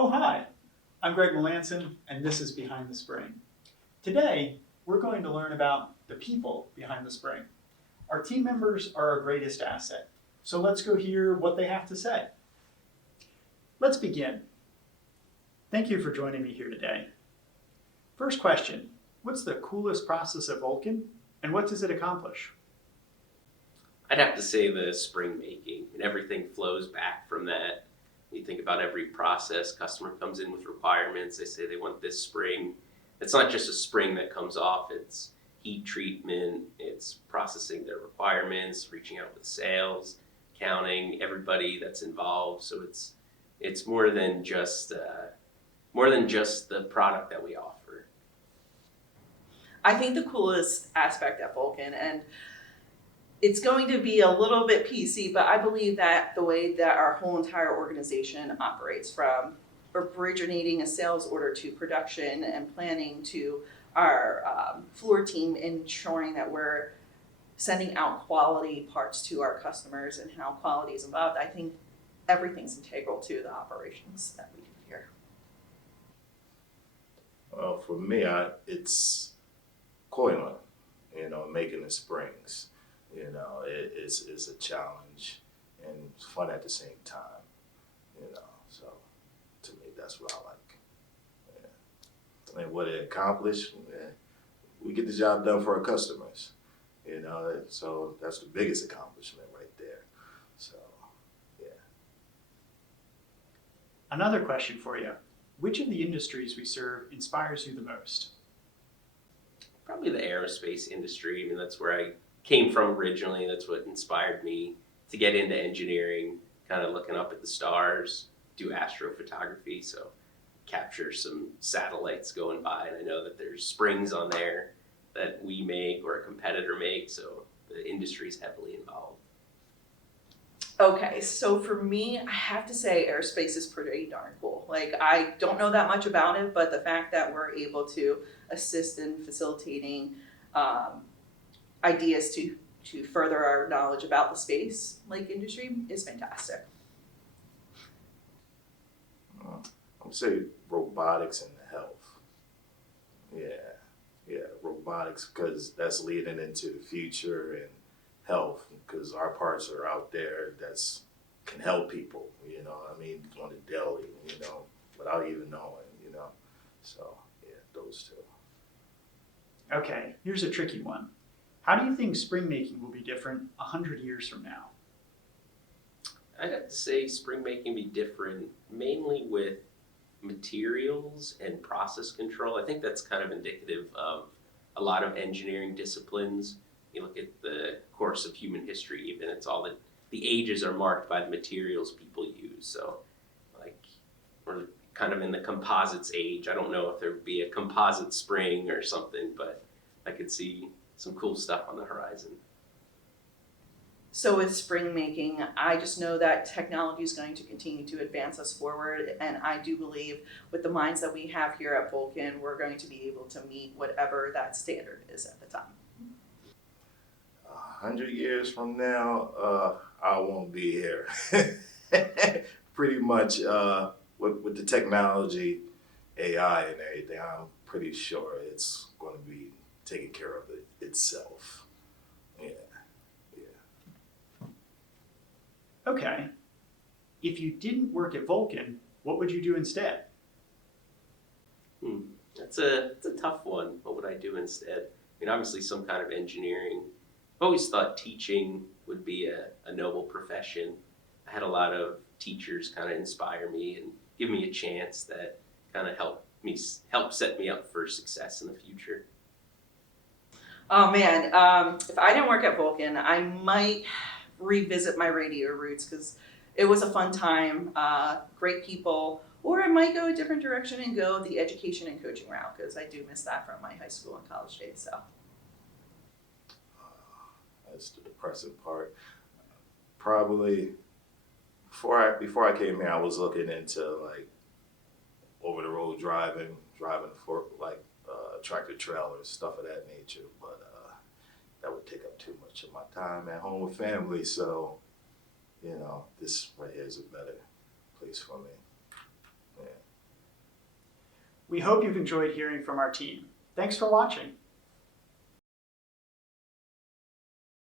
Oh, hi, I'm Greg Melanson, and this is Behind the Spring. Today, we're going to learn about the people behind the spring. Our team members are our greatest asset, so let's go hear what they have to say. Let's begin. Thank you for joining me here today. First question, what's the coolest process at Vulcan, and what does it accomplish? I'd have to say the spring making, and everything flows back from that. You think about every process, customer comes in with requirements, they say they want this spring. It's not just a spring that comes off, it's heat treatment, it's processing their requirements, reaching out with sales, counting, everybody that's involved. So it's more than just the product that we offer. I think the coolest aspect at Vulcan, and it's going to be a little bit PC, but I believe that the way that our whole entire organization operates, from originating a sales order to production and planning to our floor team, ensuring that we're sending out quality parts to our customers and how quality is involved, I think everything's integral to the operations that we do here. Well, for me, it's coiling, making the springs. It's a challenge and it's fun at the same time, so to me, that's what I like. Yeah. And what it accomplished, we get the job done for our customers, so that's the biggest accomplishment right there. So, yeah. Another question for you. Which of the industries we serve inspires you the most? Probably the aerospace industry. I mean, that's where I came from originally. That's what inspired me to get into engineering, kind of looking up at the stars, do astrophotography, so capture some satellites going by. And I know that there's springs on there that we make or a competitor makes, so the industry's heavily involved. Okay, so for me, I have to say aerospace is pretty darn cool. Like, I don't know that much about it, but the fact that we're able to assist in facilitating ideas to further our knowledge about the space industry is fantastic. I would say robotics and health. Yeah, robotics, because that's leading into the future, and health, because our parts are out there that's can help people, on the daily, without even knowing, So, yeah, those two. Okay, here's a tricky one. How do you think spring making will be different 100 years from now? I'd have to say spring making be different, mainly with materials and process control. I think that's kind of indicative of a lot of engineering disciplines. You look at the course of human history, even it's all the ages are marked by the materials people use. So, we're kind of in the composites age. I don't know if there would be a composite spring or something, but I could see some cool stuff on the horizon. So with spring making, I just know that technology is going to continue to advance us forward, and I do believe with the minds that we have here at Vulcan, we're going to be able to meet whatever that standard is at the time. 100 years from now, I won't be here. Pretty much with the technology, AI and everything, I'm pretty sure it's going to be taking care of itself. Yeah. Okay, if you didn't work at Vulcan, what would you do instead? That's a tough one. What would I do instead? I mean, obviously some kind of engineering. I've always thought teaching would be a noble profession. I had a lot of teachers kind of inspire me and give me a chance that kind of help set me up for success in the future. Oh man, if I didn't work at Vulcan, I might revisit my radio roots because it was a fun time, great people, or I might go a different direction and go the education and coaching route because I do miss that from my high school and college days. So That's the depressing part. Probably before I came here, I was looking into over the road driving for tractor trailers, stuff of that nature, but that would take up too much of my time at home with family. So, this right here is a better place for me. Yeah. We hope you've enjoyed hearing from our team. Thanks for watching.